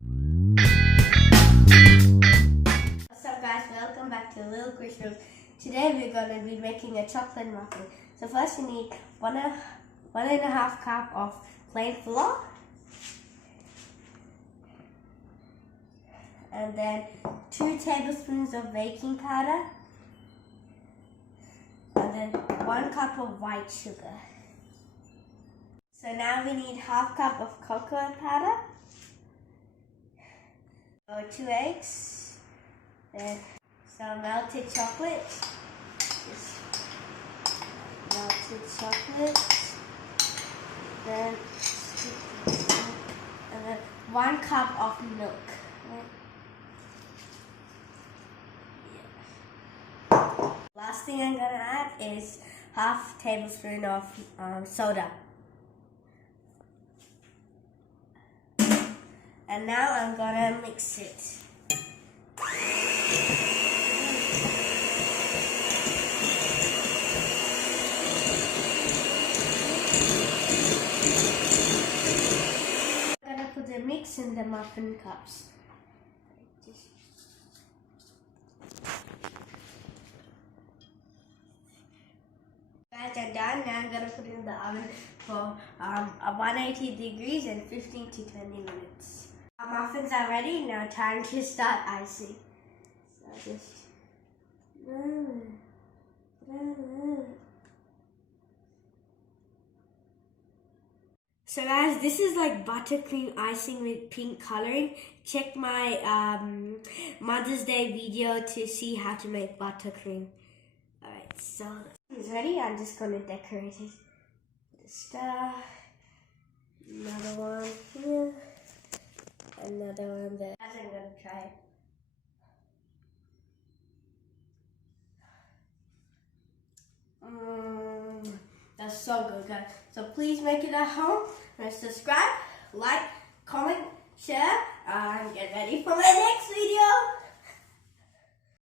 What's up guys, welcome back to Little Chris Rose. Today we're going to be making a chocolate muffin. So first you need one and a half cup of plain flour. And then 2 tablespoons of baking powder. And then 1 cup of white sugar. So now we need half cup of cocoa powder. 2 eggs. Then some melted chocolate. Just melted chocolate. Then and then 1 cup of milk. Last thing I'm gonna add is half tablespoon of soda. And now I'm gonna mix it. I'm gonna put the mix in the muffin cups. Guys, I'm done. Now I'm gonna put it in the oven for 180 degrees and 15 to 20 minutes. Our muffins are ready. Now time to start icing. So just So guys, this is like buttercream icing with pink coloring. Check my Mother's Day video to see how to make buttercream. Alright, so it's ready. I'm just going to decorate it with a star. Another one here. Another one there. I'm going to try it. That's so good, guys. So please make it at home and subscribe, like,